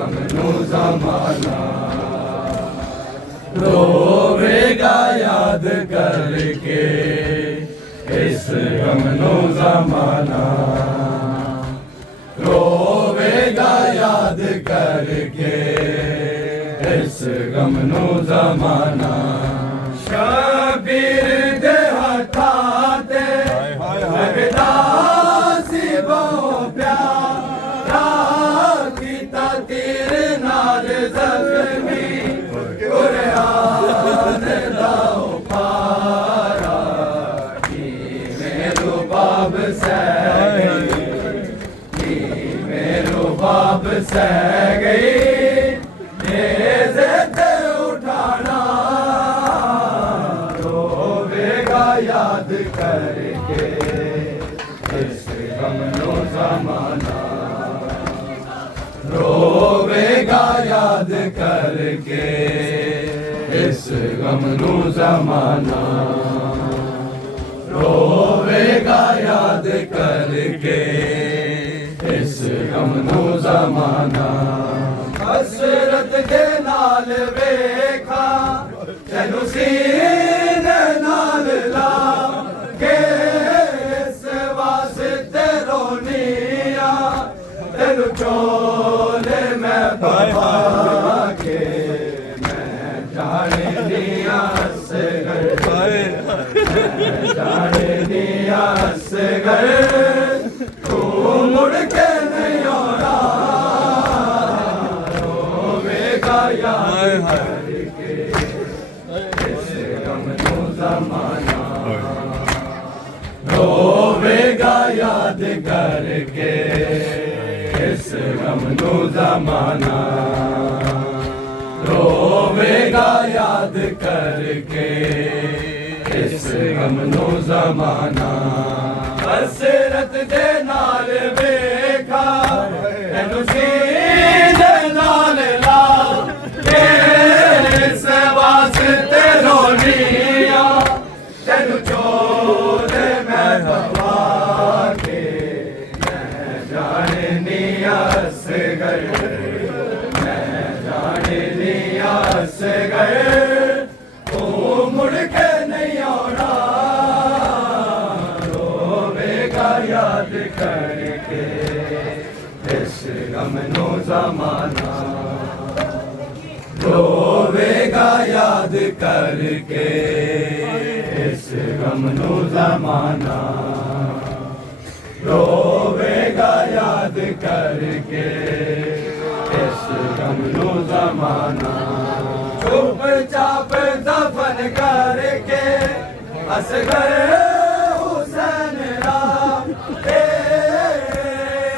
غم نو زمانہ روے گا یاد کر کے اس غم نو زمانہ روے گا یاد کر کے اس غم نو زمانہ شبیر دے ہتھاں تے لگدا سی بہو پیارا کیتا تیر نال زخمی قرآن دا پارا کیویں رباب سہ گئی کیویں رباب سہ گئی یاد کر کے اس غم نو زمانہ روے گا یاد کر کے اس غم نو زمانہ روے گا یاد کر کے اس غم نو زمانہ حسرت دے نال ویکھا تینوں سینے نال لا کے اس واسطے رونیا تینوں چولے میں پوا کے میں جاننی اصغر میں جاننی اصغر تو مڑ کے نہیں آنا روے گا یاد کر کے اس غم نو زمانہ روے گا یاد کر کے اس غم نو زمانہ روے گا یاد کر کے اس غم نو زمانہ حسرت دے نال ویکھا تینوں سینے نال لا کے اس واسطے رونیا تینوں چولے میں پوا کے میں جاننی اصغر میں جاننی اصغر تو مڑ کے نہیں آنا روے گا یاد کر کے اس غم نو زمانہ روے گا یاد کر کے اس غم نو زمانہ روے گا یاد کر کے اس غم نو زمانہ چپ چاپ دفن کر کے اصغر حسین را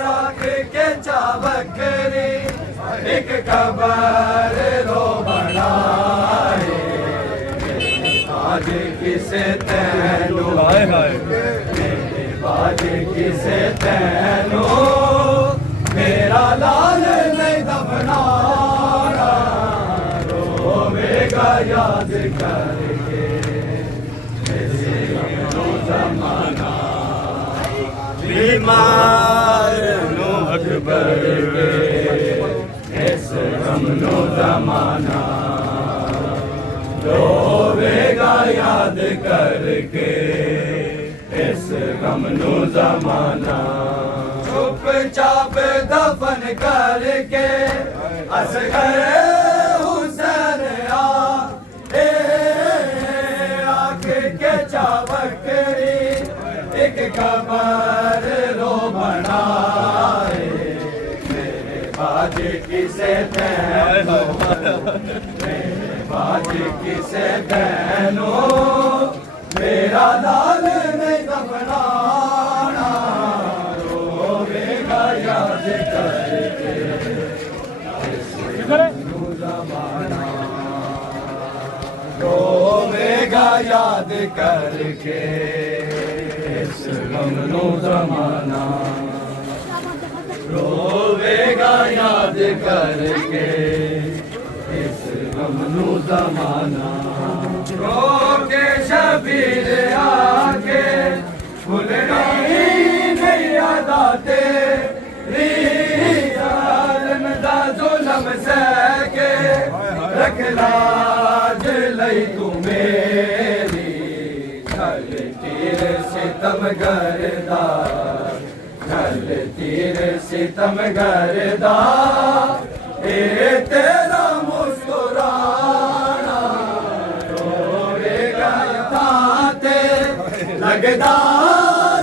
آنکھ کے چابکری ایک قبر رو بنائے آج کسے تینوں آج کسے تینوں میرا لال نہیں دفنانا روے گا یاد کر کے اس غم نو زمانہ بیمار نو اکبر کے اس غم نو زمانہ روے گا یاد کر کے اس غم نو زمانہ چپ چاپ دفن کر کے اصغر حسین آنکھ کے چابکری ایک قبر رو بنائے میرے باج کسے تینوں میرے باج کسے تینوں میرا لال نہیں دفنانا روے گا یاد کر کے اس غم نو زمانہ روے گا یاد کر کے اس غم نو زمانہ روے گا یاد کر کے اس غم نو زمانہ رو کے شبیر آگے بھولنی نہیں یاد آتے عالم دا ظلم رکھ لاج لئی تو میری جھل تیر ستم گردا جھل تیر ستم گردا اے تیرا مسکرانا روے گا یہاں تے لگدا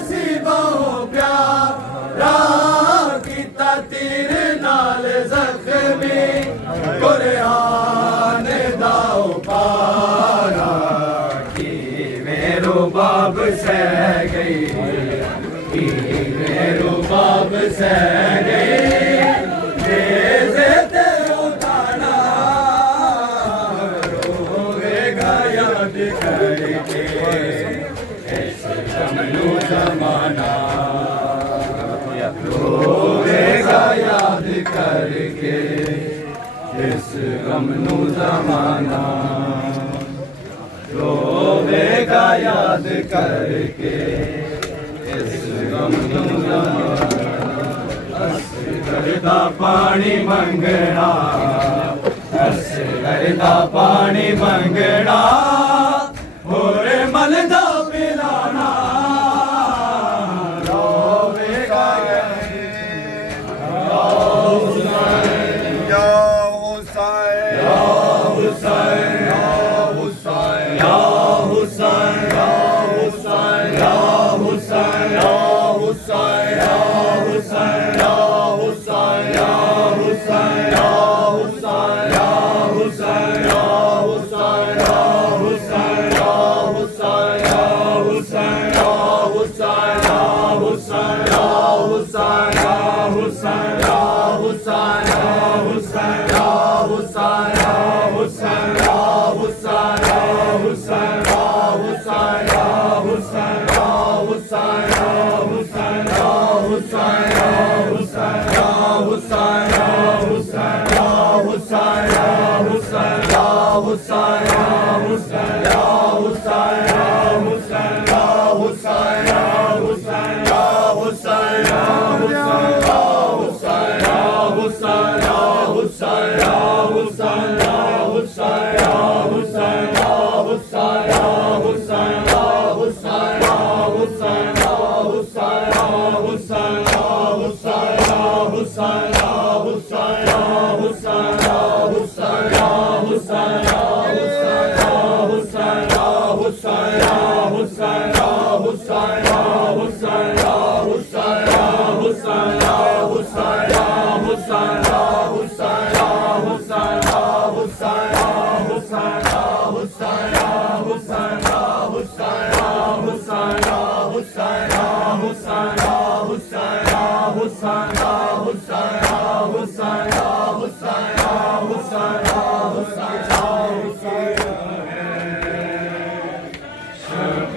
سی بہو پیارا کیتا تیر نال زخمی قرآن داؤ پارا کی میرو باب سہ گئی کی میرو باب سہ گئی روے گا یاد کر کے اس غمنو زمانہ روے گا یاد کر کے اس غمنو زمانہ روے گا یاد کر کے اس غمنو زمانہ اصغر دا پانی منگنا اصغر دا پانی منگنا اور مل دا پلانا روے گا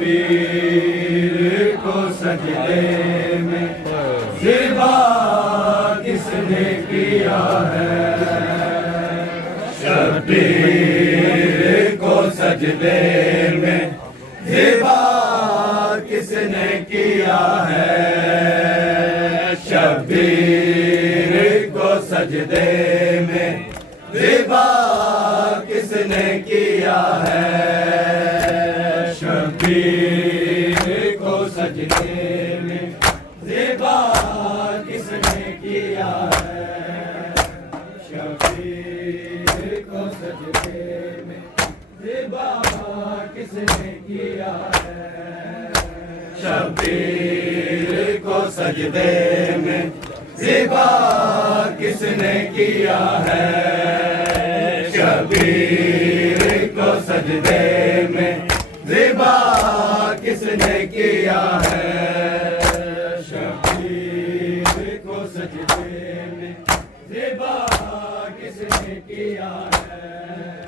شبیر کو سجدے میں زیبا کس نے کیا ہے شبیر کو سجدے میں زیبا کس نے کیا ہے شبیر کو سجدے میں زیبا کس نے کیا ہے شبیر کو سجدے میں زیبا کس نے کیا ہے شبیر کو سجدے میں زیبا کس نے کیا ہے شبیر کو سجدے میں زیبا کس نے کیا ہے شبیر کو سجدے میں زیبا کس نے کیا ہے شبیر کو سجدے میں زیبا کس نے کیا ہے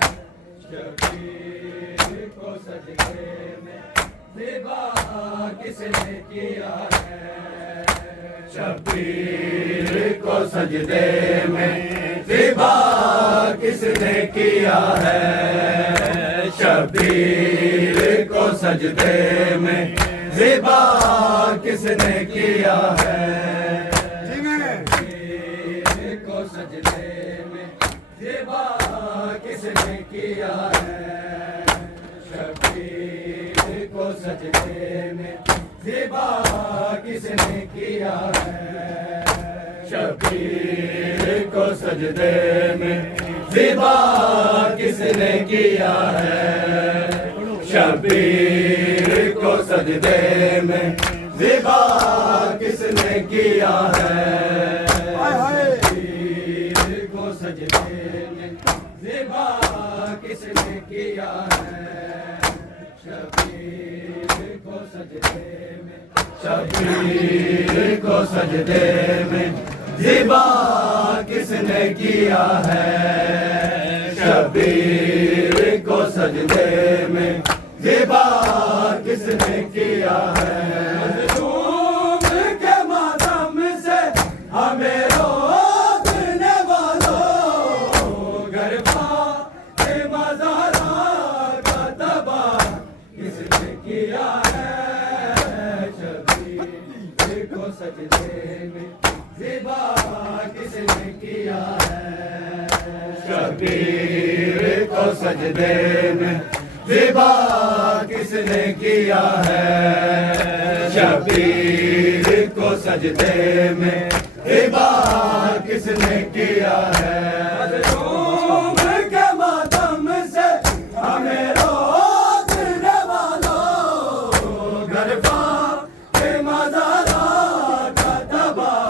شبیر کو سجدے میں زیبا کس نے کیا ہے شبیر کو سجدے میں زیبا کس نے کیا ہے شبیر کو سجدے میں زیبا کس نے کیا ہے شبیر کو سجدے میں زیبا کس نے کیا ہے شبیر کو سجدے میں زیبا کس نے کیا ہے شبیر کو سجدے میں زیبا کس نے کیا ہے شبیر کو سجدے میں زیبا کس نے کیا ہے شبیر کو سجدے میں زیبا کس نے کیا ہے شبیر کو سجدے میں شبیر کو سجدے میں زیبا کس نے کیا ہے شبیر کو سجدے میں زیبا کس نے کیا ہے مظلوم کے ماتم سے ہمیں روکنے والوں گربا کے مزارا کا تباہ کس نے کیا ہے شبیر کو سجدے میں زیبا کس نے کیا ہے شبیر کو سجدے میں زیبا کس نے کیا ہے شبیر کو سجدے میں زیبا کس نے کیا ہے مظلوم کے ماتم سے ہمیں روکنے والوں گربا کے مزارا کا تباہ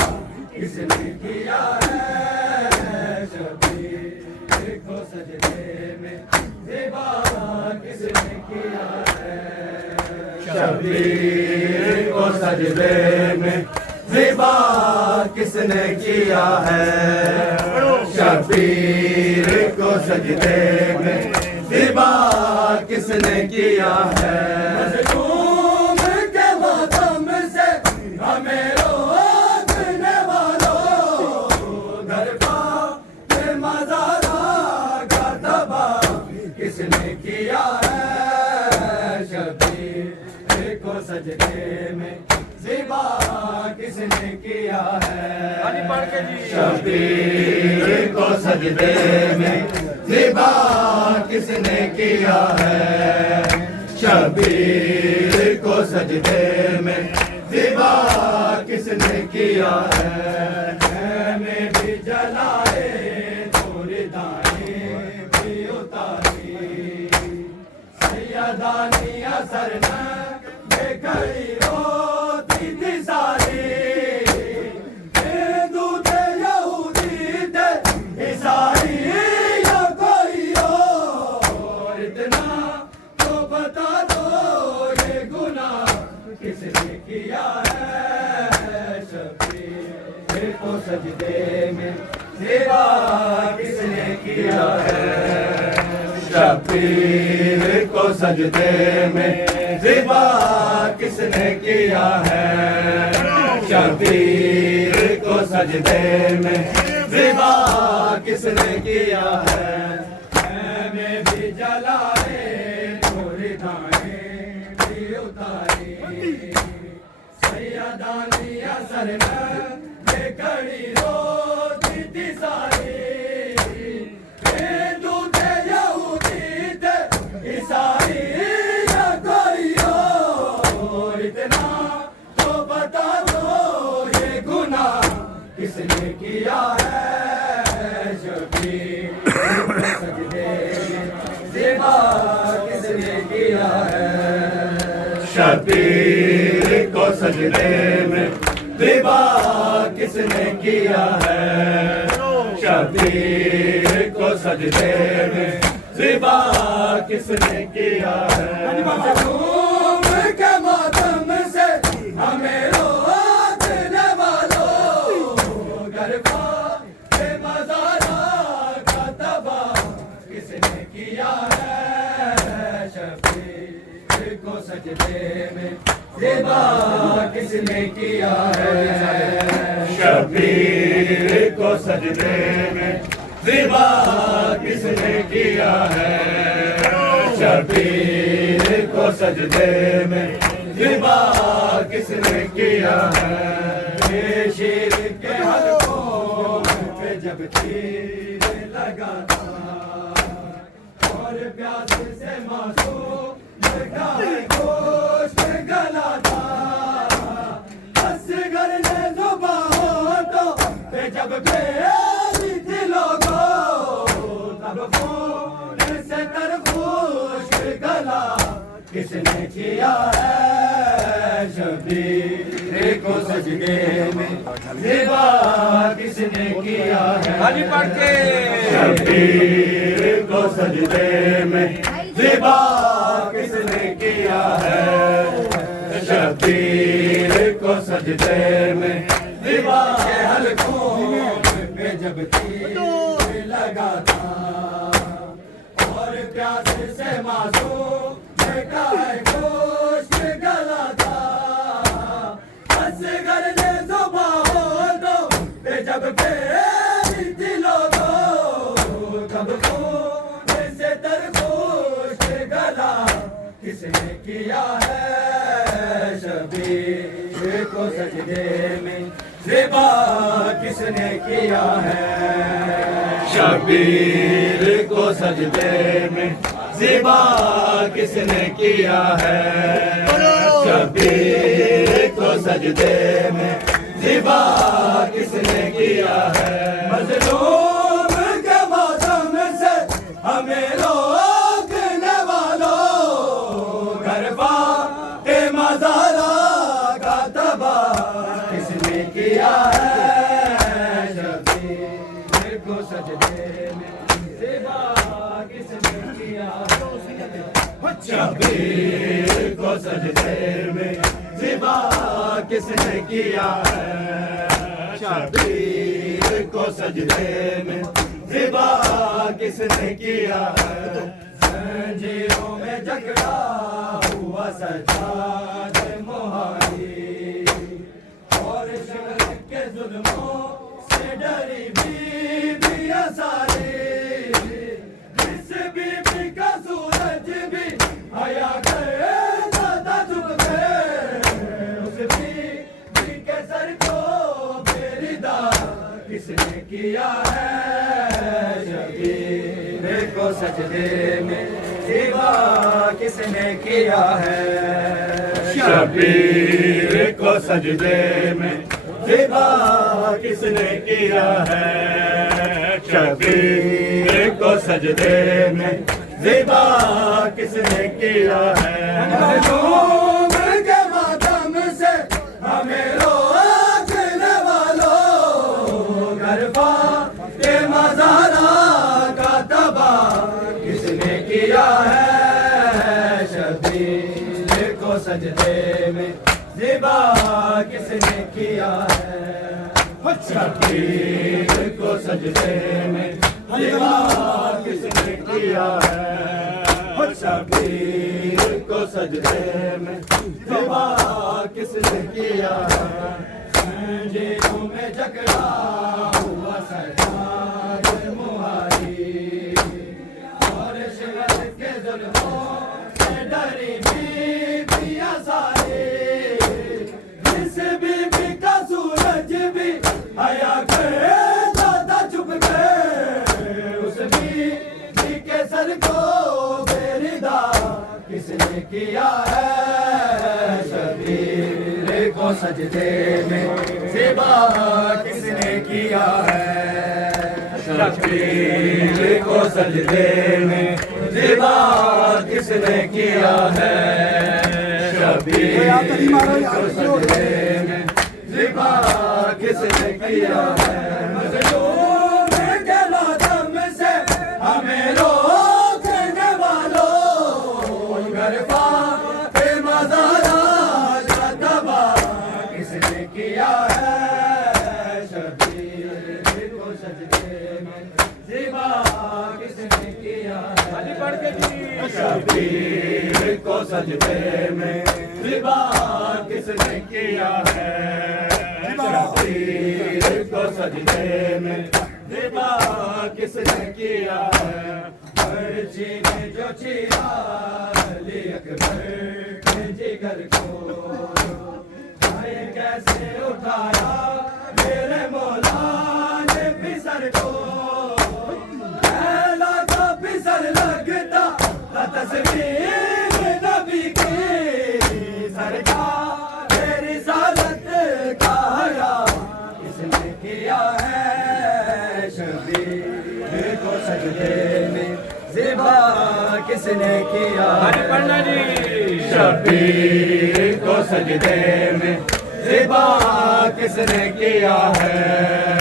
کس نے کیا ہے شبیر کو سجدے میں زیبا کس نے کیا ہے شبیر کو سجدے میں زیبا کس نے کیا ہے شبیر کو سجدے میں زیبا کس نے کیا ہے مظلوم کے ماتم سے ہمیں روکنے والوں گربا کے مزارا کا تباہ کس نے کیا ہے شبیر کو سجدے میں زیبا کس نے کیا ہے شبیر کو سجدے میں زیبا کس نے کیا ہے شبیر کو سجدے میں زیبا کس نے کیا ہے میں بھی جلائے تھوڑی دائیں بھی اتاری سیدانی اثر میں کھڑی روتی تھی ساری ہندو تھے یہودی تھے عیسائی یا کوئی اور اتنا تو بتا دو یہ گناہ کس نے کیا ہے شبیر کو سجدے میں زیبا کس نے کیا ہے شبیر کو سجدے میں زیبا کس نے کیا ہے شبیر کو سجدے میں زیبا کس نے کیا ہے میں بھی جلائے تھوڑی دائیں بھی اتاری سیدانی اثر میں کڑی روتی تھی ساری ہندو تھے یہودی تھے عیسائی یا کوئی اور اتنا تو بتا دو یہ گناہ کس نے کیا ہے شبیر کو سجدے میں زیبا کس نے کیا ہے شبیر کو سجدے میں زیبا کس نے کیا ہے شبیر کو سجدے میں زیبا کس نے کیا ہے مظلوم کے ماتم سے ہمیں روکنے والوں گربا کے مزارا کا تباہ کس نے کیا ہے شبیر کو سجدے میں زیبا کس نے کیا ہے شبیر کو سجدے میں زیبا کس نے کیا ہے شبیر کو سجدے میں زیبا کس نے کیا ہے شیر کے حلقوں پہ جب تیر لگا تھا پیاس سے معصوم دیکھا ہے گوشت گلا تھا اصغر نے زباں ہونٹوں پہ جب پھیری تھی لوگوں تب خون سے تر خشک گلا کس نے کیا ہے شبیر کو سجدے میں زیبا کس نے کیا ہے پڑھ کے شبیر کو سجدے میں زیبا کس نے کیا ہے شبیر کو سجدے میں زیبا کے حلقوں پہ جب تیر لگا تھا اور پیاس سے معصوم دیکھا ہے گوشت گلا تھا اصغر نے زباں ہونٹوں پہ جب پھیری تھی لوگوں تب خون سے تر خشک گلا کس نے کیا ہے شبیر کو سجدے میں زیبا کس نے کیا ہے شبیر کو سجدے میں زیبا کس نے کیا ہے شبیر کو سجدے میں زیبا کس نے کیا ہے مظلوم کے ماتم سے ہمیں روکنے والوں گھر کے مزارہ کا تباہ کس نے کیا ہے شبیر کو سجدے میں زیبا کس نے کیا شبیر کو سجدے میں زیبا کس نے کیا ہے شبیر کو سجدے میں زیبا کس نے کیا ہے زنجیروں میں جکڑا ہوا سجاد مہاری اور شرک کے ظلموں سے ڈری بیویاں ساری جس بیوی کا سورج بھی حیا کرے زیادہ جھک گئے اس بیوی کے سر کو پیریدہ کس نے کیا ہے شبیر کو سجدے میں زیبا کس نے کیا ہے شبیر کو سجدے میں زیبا کس نے کیا ہے شبیر کو سجدے میں زیبا کس نے کیا ہے مظلوم کے ماتم سے ہمیں روکنے والوں گھر کے مزارہ کا تباہ کس نے کیا ہے شبیر کو سجدے میں زیبا کس نے کیا ہے شبیر کو سجدے میں زیبا کس نے کیا ہے شبیر کو سجدے میں زیبا کس نے کیا ہے زنجیروں میں جکڑا ہوا سجاد مہاری اور شرک کے ظلموں سے ڈری بیویاں ساری جس بیوی کا سورج بھی حیا کرے زیادہ چھپ گئے اس بیوی کے سر کو پیریدہ کس نے کیا ہے شبیر کو سجدے میں زیبا کس نے کیا ہے شبیر کو سجدے میں زیبا کس نے کیا ہے شبیر کو سجدے میں زیبا کس نے کیا ہے مظلوم کے ماتم سے ہمیں روکنے والوں گھر کے مزارہ کا تباہ کس نے کیا ہے شبیر کو سجدے میں زیبا کس نے کیا ہے شبیر کو سجدے میں زیبا کس نے کیا ہے شبیر کو سجدے میں زیبا کس نے کیا ہے ہر چیز جو چیرا علی اکبر کے جگر کو کیسے اٹھایا میرے مولا نے پسر کو پہلا کا پسر لگتا کس نے کیا پڑھنا جی شبیر کو سجدے میں زیبا کس نے کیا ہے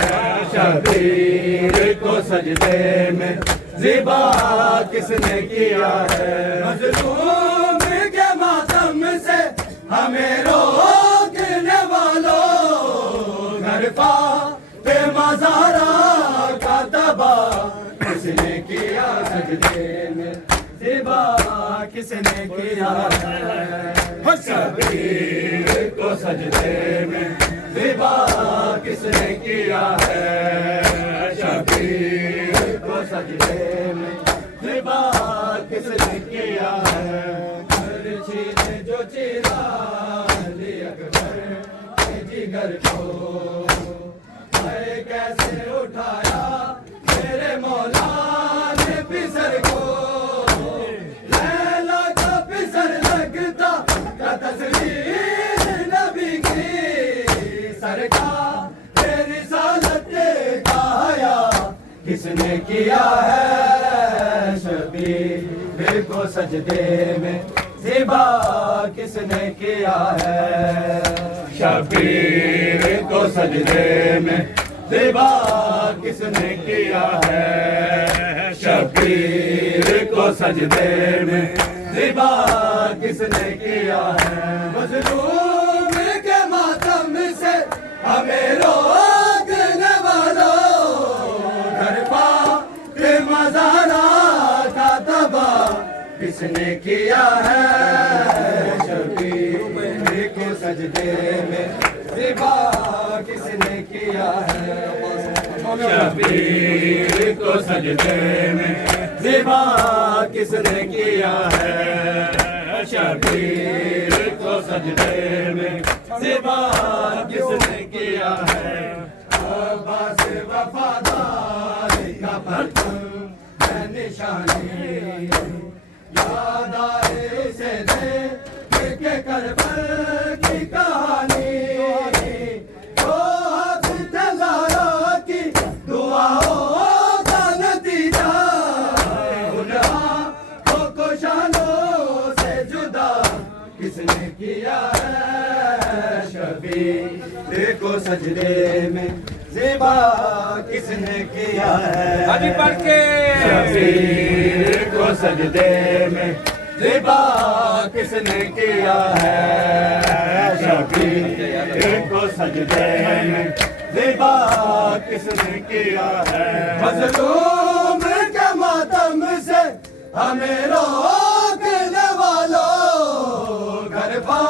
شبیر کو سجدے میں زیبا کس نے کیا ہے مظلوم کے ماتم سے ہمیں روکنے والوں گھر پا پہ مزارہ کا تباہ کس نے کیا سجدے میں زیبا کس نے کیا ہے شبیر کو سجدے میں زیبا کس نے کیا ہے شبیر کو سجدے میں زیبا کس نے کیا ہے ہر چیز جو چیرا علی اکبر کے جگر کو میں کیسے اٹھایا میرے مولا نے پسر کو لیلا کا پسر لگتا کا تصویر نبی کی سرکار تیری رسالت کا حیا کس نے کیا ہے شبیر کو سجدے میں زیبا کس نے کیا ہے شبیر کو سجدے میں زیبا کس نے کیا ہے شبیر کو سجدے میں زیبا کس نے کیا ہے مظلوم کے ماتم سے ہمیں روکنے والوں گھر پا کے مزارہ کا تباہ کس نے کیا ہے شبیر کو سجدے میں زیبا کس نے کیا ہے شبیر کو سجدے میں زیبا کس نے کیا ہے شبیر کو سجدے میں زیبا کس نے کیا ہے عباس وفادار کا پرچم ہے نشانی یاد آئے اسے دیکھ کے کربل کی کہانی وہ حضرت زہرا کی دعاؤں کا نتیجہ ان آنکھوں کو شانوں سے جدا کس نے کیا ہے شبیر کو سجدے میں زیبا کس نے کیا ہے پڑھ کے شبیر کو سجدے میں زیبا کس نے کیا ہے شبیر کو سجدے میں زیبا کس نے کیا ہے مظلوم کے ماتم سے ہمیں روکنے والوں گھر پا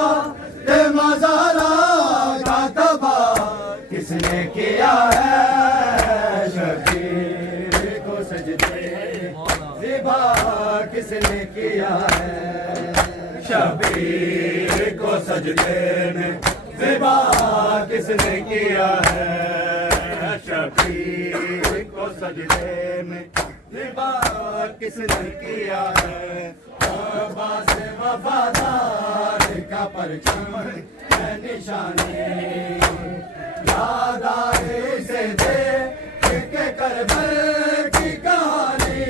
کے مزارہ کا تباہ کس نے کیا ہے شبیر کو سجدے زیبا کس نے کیا ہے شبیر کو سجدے میں زیبا کس نے کیا ہے شبیر کو سجدے میں زیبا کس نے کیا ہے عباس وفادار کا پرچم ہے نشانی یاد آئے اسے دیکھ کے کربل کی کہانی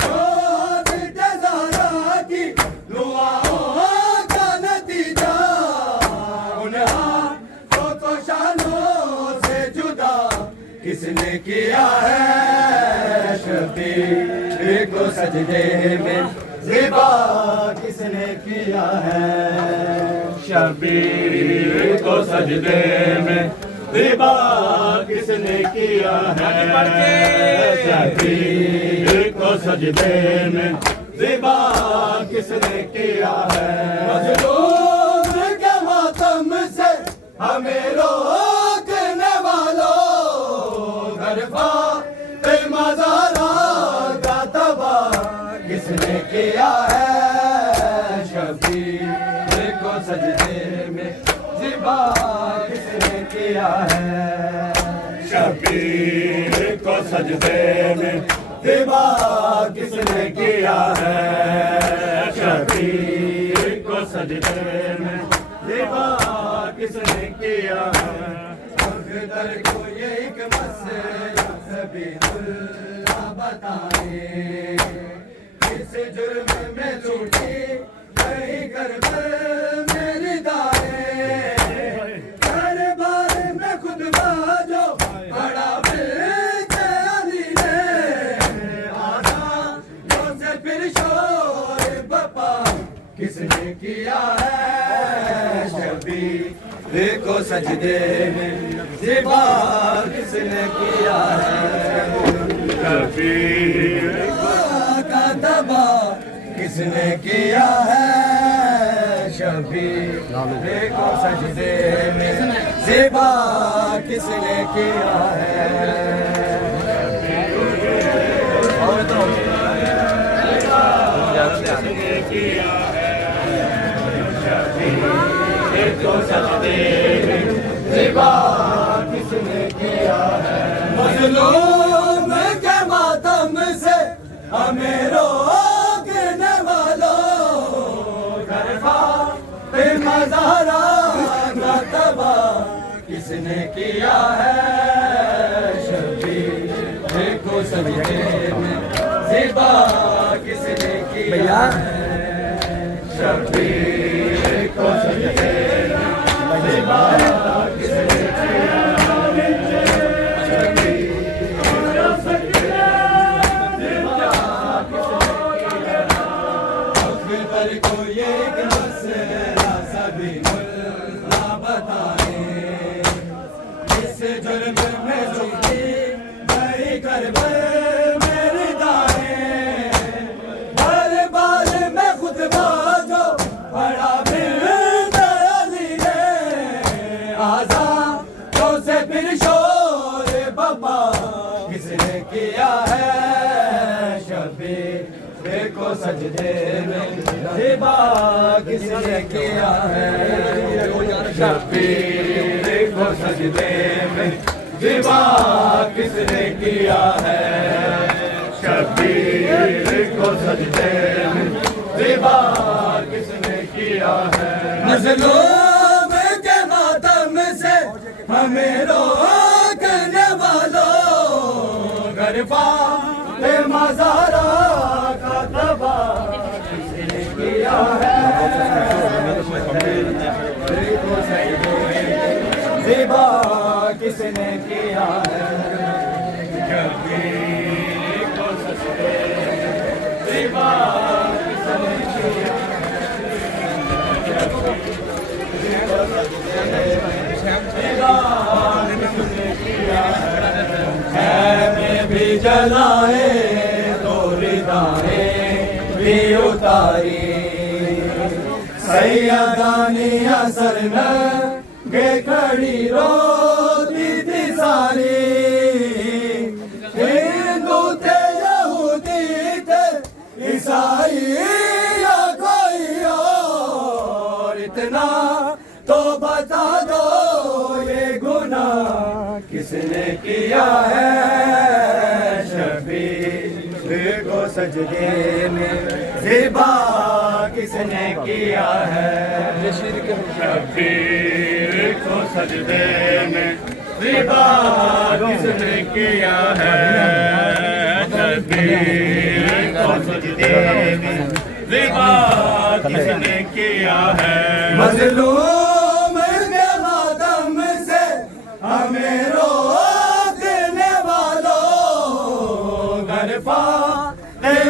جو حضرت زہرا کی دعاؤں کا نتیجہ ان آنکھوں کو شانوں سے جدا کس نے کیا ہے شبیر کو سجدے میں زیبا کس نے کیا ہے شبیر کو سجدے میں زیبا کس نے کیا ہے شبیر کو سجدے میں زیبا کس نے کیا ہے مظلوم کے ماتم سے ہمیں روکنے والوں گھر پا پہ مزارہ کا تباہ کس نے کیا ہے شبیر کو سجدے میں زیبا کس نے کیا ہے شبیر کو سجدے میں زیبا کس نے کیا ہے شبیر کو سجدے میں زیبا کس نے کیا ہے اقدر کو یہ ایک مسئلہ سبیل اللہ بتائے اس جرم میں چھوٹی گئی کربل میری دائیں ہر بار میں خود باجو بڑا بلد علی نے آزادوں سے پھر شور بپا کس نے کیا ہے شبیر کو سجدے میں زیبا کس نے کیا ہے شبیر کا دبا کس نے کیا ہے شبیر کو سجدے میں زیبا کس نے کیا ہے اور تو کو سجدے میں زیبا کس نے کیا ہے مظلوم کے ماتم سے ہمیں روکنے والوں گرفا پہ مزارا کا تباہ کس نے کیا ہے شبیر کو سجدے میں زیبا کس نے کیا ہے شبیر کو سجدے زیبا کس نے کیا پر کوئی ایک مسئلہ سبھی ملا بتائیں اس جرم میں چھوٹی گئی کربل میری دائیں ہر بار میں خود باجو بڑا بلد علی نے آزادوں سے پھر شور بپا کس نے کیا ہے شبیر کو سجدے میں زیبا کس نے کیا ہے شبیر کو سجدے میں زیبا کس نے کیا ہے شبیر کو سجدے میں زیبا کس نے کیا ہے مظلوم کے ماتم سے ہمیں روکنے والوں گرفا بے مزارا کا تباہ کس نے کیا ہے زیبا کس نے کیا ہے کو سجدے زیبا کس نے کیا میں بھی جلائے تو ردائیں بھی اتاری سیدانی اثر گے کھڑی روتی تھی ساری ہندو تھے یہودی تھے عیسائی یا کوئی اور اتنا تو بتا دو یہ گناہ کس نے کیا ہے شبیر کو سجدے میں زیبا کس نے کیا ہے شبیر کو سجدے میں زیبا کس نے کیا ہے شبیر کو سجدے میں زیبا کس نے کیا ہے مظلوم کے ماتم سے ہمیں روکنے والوں گرفا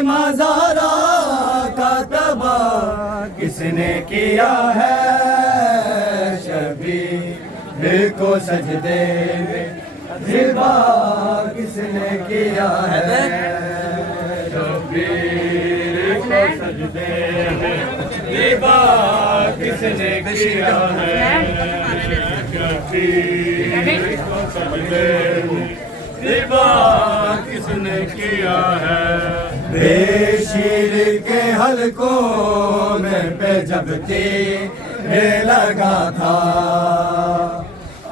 مزارا کا تباہ کس نے کیا ہے شبیر کو سجدے میں زیبا کس نے کیا ہے شبیر کو سجدے میں زیبا کس نے کیا ہے شبیر کو سجدے میں زیبا کس نے کیا ہے بے شیر کے حلقوں میں پہ جب تیرے لگا تھا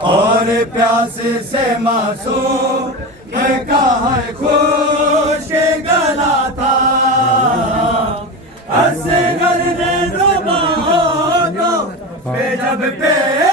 اور پیاس سے معصوم میں کہاں خوش گلا تھا اصغر نے زبان کو پہ جب پہ